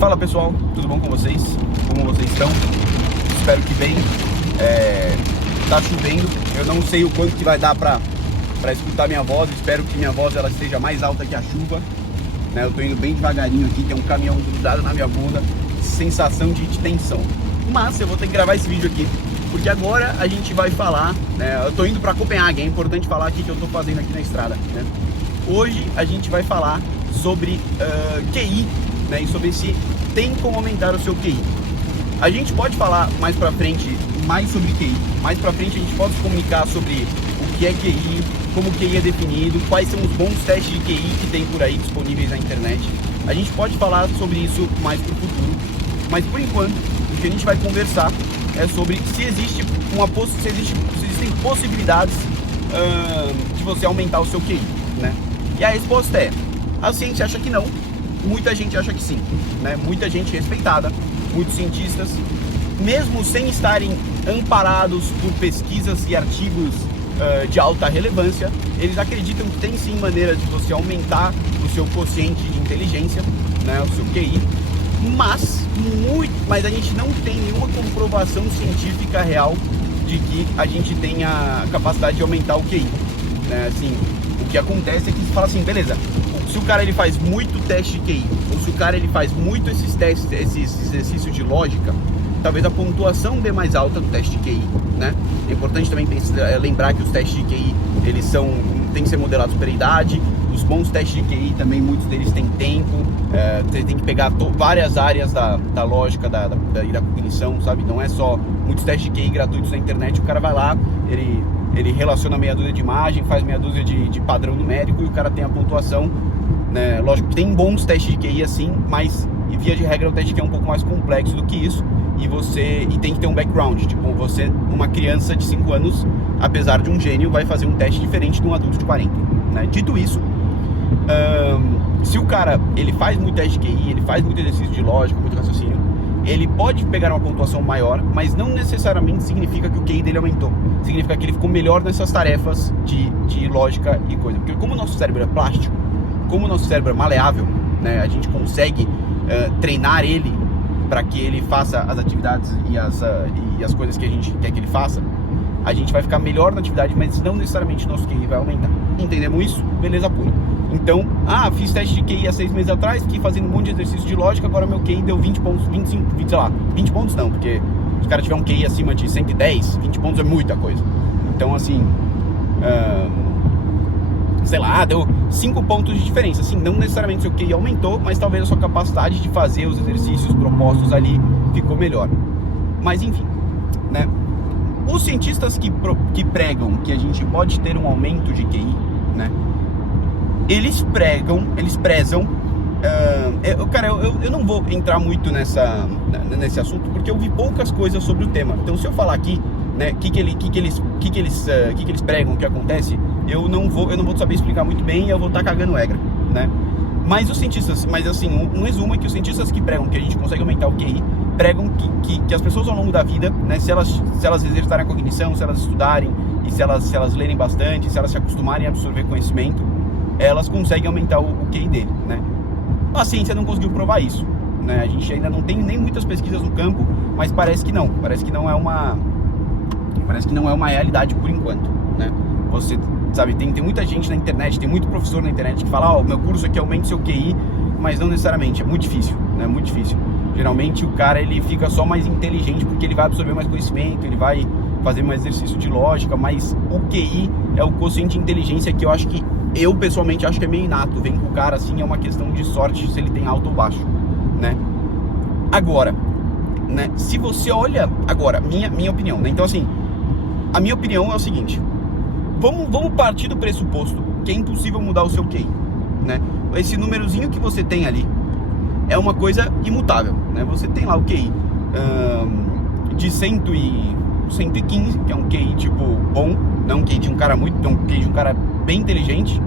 Fala pessoal, tudo bom com vocês? Como vocês estão? Espero que bem. Tá chovendo, eu não sei o quanto que vai dar pra escutar minha voz. Espero que minha voz ela esteja mais alta que a chuva, né? Eu tô indo bem devagarinho aqui, tem um caminhão grudado na minha bunda, sensação de tensão. Mas eu vou ter que gravar esse vídeo aqui, porque agora a gente vai falar, né? Eu tô indo pra Copenhague, é importante falar aqui que eu tô fazendo aqui na estrada, né? Hoje a gente vai falar sobre QI, né? E sobre se tem como aumentar o seu QI. A gente pode falar mais pra frente mais sobre QI. Mais pra frente a gente pode se comunicar sobre o que é QI, como o QI é definido, quais são os bons testes de QI que tem por aí disponíveis na internet. A gente pode falar sobre isso mais pro futuro, mas por enquanto o que a gente vai conversar é sobre se existem possibilidades de você aumentar o seu QI, né? E a resposta é: a ciência acha que não, muita gente acha que sim, né? Muita gente respeitada, muitos cientistas, mesmo sem estarem amparados por pesquisas e artigos de alta relevância, eles acreditam que tem sim maneira de você aumentar o seu quociente de inteligência, né? O seu QI, mas a gente não tem nenhuma comprovação científica real de que a gente tenha a capacidade de aumentar o QI, né? Assim, o que acontece é que se fala assim, beleza, se o cara ele faz muito teste de QI, ou se o cara ele faz muito esses testes, esses exercícios de lógica, talvez a pontuação dê mais alta no teste de QI, né? É importante também lembrar que os testes de QI, eles têm que ser modelados pela idade. Os bons testes de QI também, muitos deles têm tempo, você tem que pegar várias áreas da lógica da cognição, sabe? Não é só muitos testes de QI gratuitos na internet, o cara vai lá, ele relaciona meia dúzia de imagem, faz meia dúzia de padrão numérico e o cara tem a pontuação, né? Lógico que tem bons testes de QI assim, mas via de regra o teste de QI é um pouco mais complexo do que isso e tem que ter um background, tipo, você, uma criança de 5 anos, apesar de um gênio, vai fazer um teste diferente de um adulto de 40, né? Dito isso, se o cara ele faz muito teste de QI, ele faz muito exercício de lógica, muito raciocínio, ele pode pegar uma pontuação maior, mas não necessariamente significa que o QI dele aumentou. Significa que ele ficou melhor nessas tarefas de lógica e coisa. Porque como o nosso cérebro é plástico, como o nosso cérebro é maleável, né, a gente consegue treinar ele para que ele faça as atividades e as coisas que a gente quer que ele faça. A gente vai ficar melhor na atividade, mas não necessariamente o nosso QI vai aumentar. Entendemos isso? Beleza pura. Então, fiz teste de QI há 6 meses atrás, fiquei fazendo um monte de exercício de lógica, agora meu QI deu 20 pontos, 25, 20, sei lá, 20 pontos não, porque se o cara tiver um QI acima de 110, 20 pontos é muita coisa. Então, assim, sei lá, deu 5 pontos de diferença. Assim, não necessariamente seu QI aumentou, mas talvez a sua capacidade de fazer os exercícios propostos ali ficou melhor. Mas, enfim, né? Os cientistas que pregam que a gente pode ter um aumento de QI, né? Eles prezam. Cara, eu não vou entrar muito nesse assunto porque eu vi poucas coisas sobre o tema. Então, se eu falar aqui, né, o que eles pregam, o que acontece, eu não vou saber explicar muito bem e eu vou estar cagando regra, né? Mas assim, um resumo é que os cientistas que pregam que a gente consegue aumentar o QI pregam que as pessoas ao longo da vida, né, se elas exercitarem a cognição, se elas estudarem e se elas lerem bastante, se elas se acostumarem a absorver conhecimento, elas conseguem aumentar o QI dele, né? A ciência não conseguiu provar isso, né? A gente ainda não tem nem muitas pesquisas no campo, mas parece que não é uma realidade por enquanto, né? Você sabe, tem muita gente na internet, tem muito professor na internet que fala, meu curso aqui aumenta seu QI, mas não necessariamente, é muito difícil, né? Muito difícil. Geralmente o cara ele fica só mais inteligente porque ele vai absorver mais conhecimento, ele vai fazer mais exercício de lógica, mas o QI é o quociente de inteligência que eu pessoalmente acho que é meio inato, vem com o cara assim, é uma questão de sorte se ele tem alto ou baixo, né? Agora, né, se você olha, agora, minha opinião, né? Então assim, a minha opinião é o seguinte, vamos partir do pressuposto que é impossível mudar o seu QI, né? Esse númerozinho que você tem ali é uma coisa imutável, né? Você tem lá o QI de 115, que é um QI tipo bom, não um QI de um cara é um QI de um cara bem inteligente,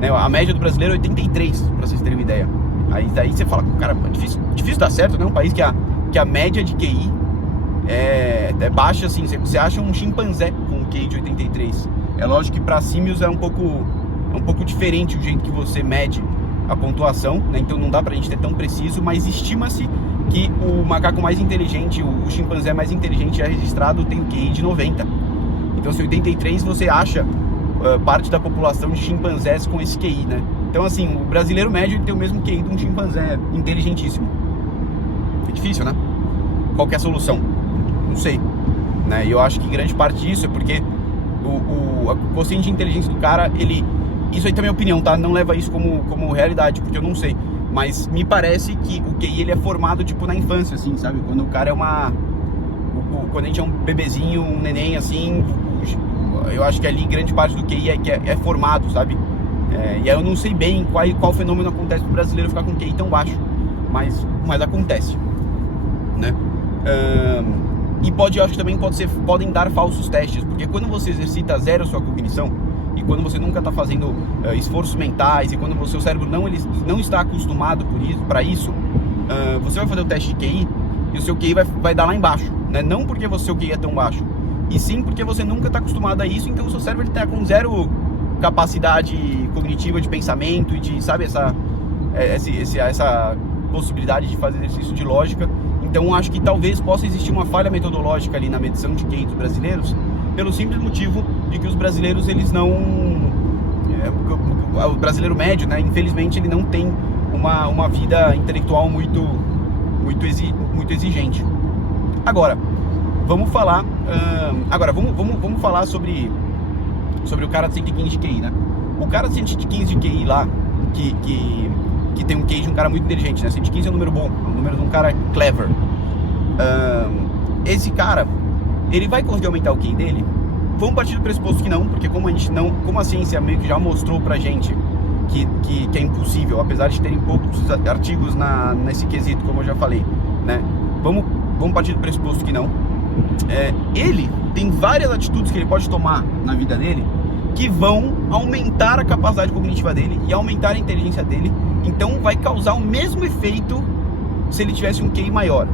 né? A média do brasileiro é 83, pra vocês terem uma ideia. Aí você fala, cara, difícil dar certo, né? Um país que a média de QI é baixa, assim, você acha um chimpanzé com um QI de 83. É lógico que para símios é um pouco diferente o jeito que você mede a pontuação, né? Então não dá pra gente ter tão preciso, mas estima-se que o macaco mais inteligente, o chimpanzé mais inteligente já registrado tem o QI de 90. Então se 83 você acha parte da população de chimpanzés com esse QI, né? Então assim, o brasileiro médio tem o mesmo QI de um chimpanzé inteligentíssimo. É difícil, né? Qual que é a solução? Não sei, né? E eu acho que grande parte disso é porque o quociente de inteligência do cara, isso aí também é opinião, tá? Não leva isso como realidade, porque eu não sei. Mas me parece que o QI ele é formado tipo na infância, assim, sabe? Quando o cara é quando a gente é um bebezinho, um neném, assim, eu acho que ali grande parte do QI é formado, sabe? E aí eu não sei bem qual fenômeno acontece pro brasileiro ficar com QI tão baixo, mas acontece, né? E eu acho que também podem dar falsos testes, porque quando você exercita zero a sua cognição, e quando você nunca está fazendo esforços mentais, e quando o seu cérebro não está acostumado para isso, você vai fazer o teste de QI, e o seu QI vai dar lá embaixo, né? Não porque o seu QI é tão baixo, e sim porque você nunca está acostumado a isso, então o seu cérebro está com zero capacidade cognitiva de pensamento, e de, sabe, essa possibilidade de fazer exercício de lógica. Então acho que talvez possa existir uma falha metodológica ali na medição de QI dos brasileiros, pelo simples motivo de que os brasileiros, eles não... o brasileiro médio, né, infelizmente, ele não tem uma vida intelectual muito exigente. Agora, vamos falar sobre o cara de 115 de QI, né? O cara de 115 de QI lá, que tem um QI de um cara muito inteligente, né? 115 é um número bom, é um número de um cara clever. Esse cara, ele vai conseguir aumentar o QI dele? Vamos partir do pressuposto que não, porque como a ciência meio que já mostrou pra gente que é impossível, apesar de terem poucos artigos nesse quesito, como eu já falei, né? Vamos partir do pressuposto que não. Ele tem várias atitudes que ele pode tomar na vida dele que vão aumentar a capacidade cognitiva dele e aumentar a inteligência dele. Então vai causar o mesmo efeito se ele tivesse um QI maior.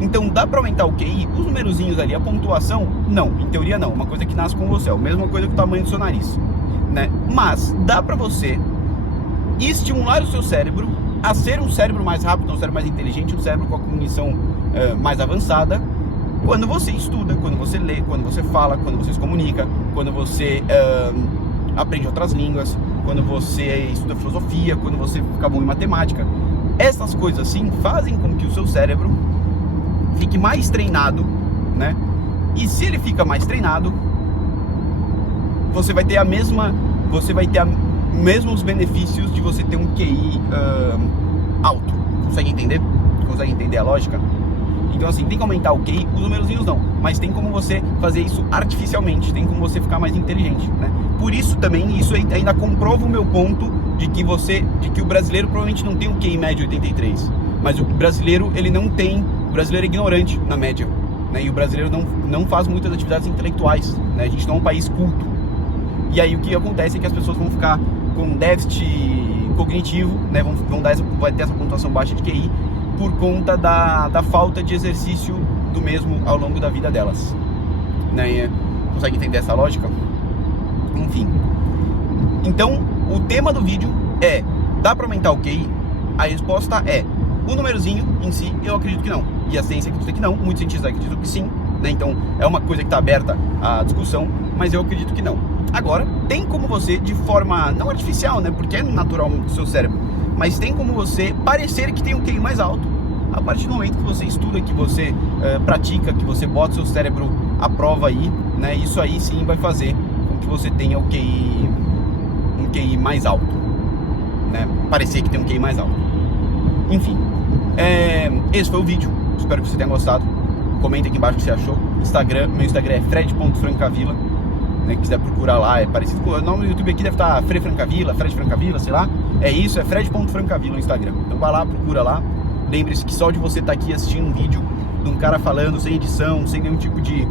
Então dá para aumentar o QI, os numerozinhos ali, a pontuação? Não, em teoria não, uma coisa que nasce com você, é a mesma coisa que o tamanho do seu nariz, né? Mas dá para você estimular o seu cérebro a ser um cérebro mais rápido, um cérebro mais inteligente, um cérebro com a cognição mais avançada, quando você estuda, quando você lê, quando você fala, quando você se comunica, quando você aprende outras línguas, quando você estuda filosofia, quando você fica bom em matemática. Essas coisas assim fazem com que o seu cérebro fique mais treinado, né? E se ele fica mais treinado, você vai ter mesmos benefícios de você ter um QI alto. Consegue entender? Consegue entender a lógica? Então assim, tem que aumentar o QI, os numerozinhos não, mas tem como você fazer isso artificialmente, tem como você ficar mais inteligente, né? Por isso também, isso ainda comprova o meu ponto de que o brasileiro provavelmente não tem um QI médio 83, mas o brasileiro, o brasileiro é ignorante na média, né? E o brasileiro não faz muitas atividades intelectuais, né? A gente não é um país culto. E aí o que acontece é que as pessoas vão ficar com déficit cognitivo, né? Vai ter essa pontuação baixa de QI por conta da falta de exercício do mesmo ao longo da vida delas, né? Consegue entender essa lógica? Enfim. Então, o tema do vídeo é: dá para aumentar o QI? A resposta é: o númerozinho em si, eu acredito que não. E a ciência acredita que não, muitos cientistas acreditam que sim, né? Então, é uma coisa que está aberta à discussão, mas eu acredito que não. Agora, tem como você, de forma não artificial, né? Porque é natural do seu cérebro, mas tem como você parecer que tem um QI mais alto a partir do momento que você estuda, que você pratica, que você bota seu cérebro à prova aí, né? Isso aí sim vai fazer com que você tenha um QI mais alto, né? Parecer que tem um QI mais alto. Enfim, esse foi o vídeo, espero que você tenha gostado. Comenta aqui embaixo o que você achou. Meu Instagram é fred.francavilla, né? Quiser procurar lá, é parecido com o nome do YouTube aqui, deve estar Fred Francavilla, sei lá. É isso, é fred.francavilla no Instagram. Então vai lá, procura lá. Lembre-se que só de você estar aqui assistindo um vídeo de um cara falando sem edição, sem nenhum tipo de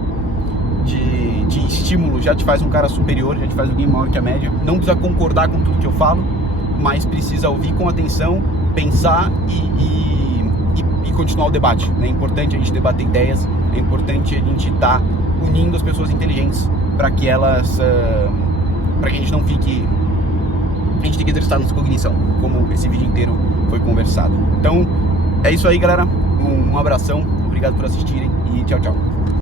estímulo, já te faz um cara superior, já te faz alguém maior que a média. Não precisa concordar com tudo que eu falo, mas precisa ouvir com atenção, pensar e continuar o debate. É importante a gente debater ideias, é importante a gente estar unindo as pessoas inteligentes para que a gente não fique a gente tem que exercitar nossa cognição, como esse vídeo inteiro foi conversado. Então, é isso aí, galera. Um abração, obrigado por assistirem e tchau, tchau.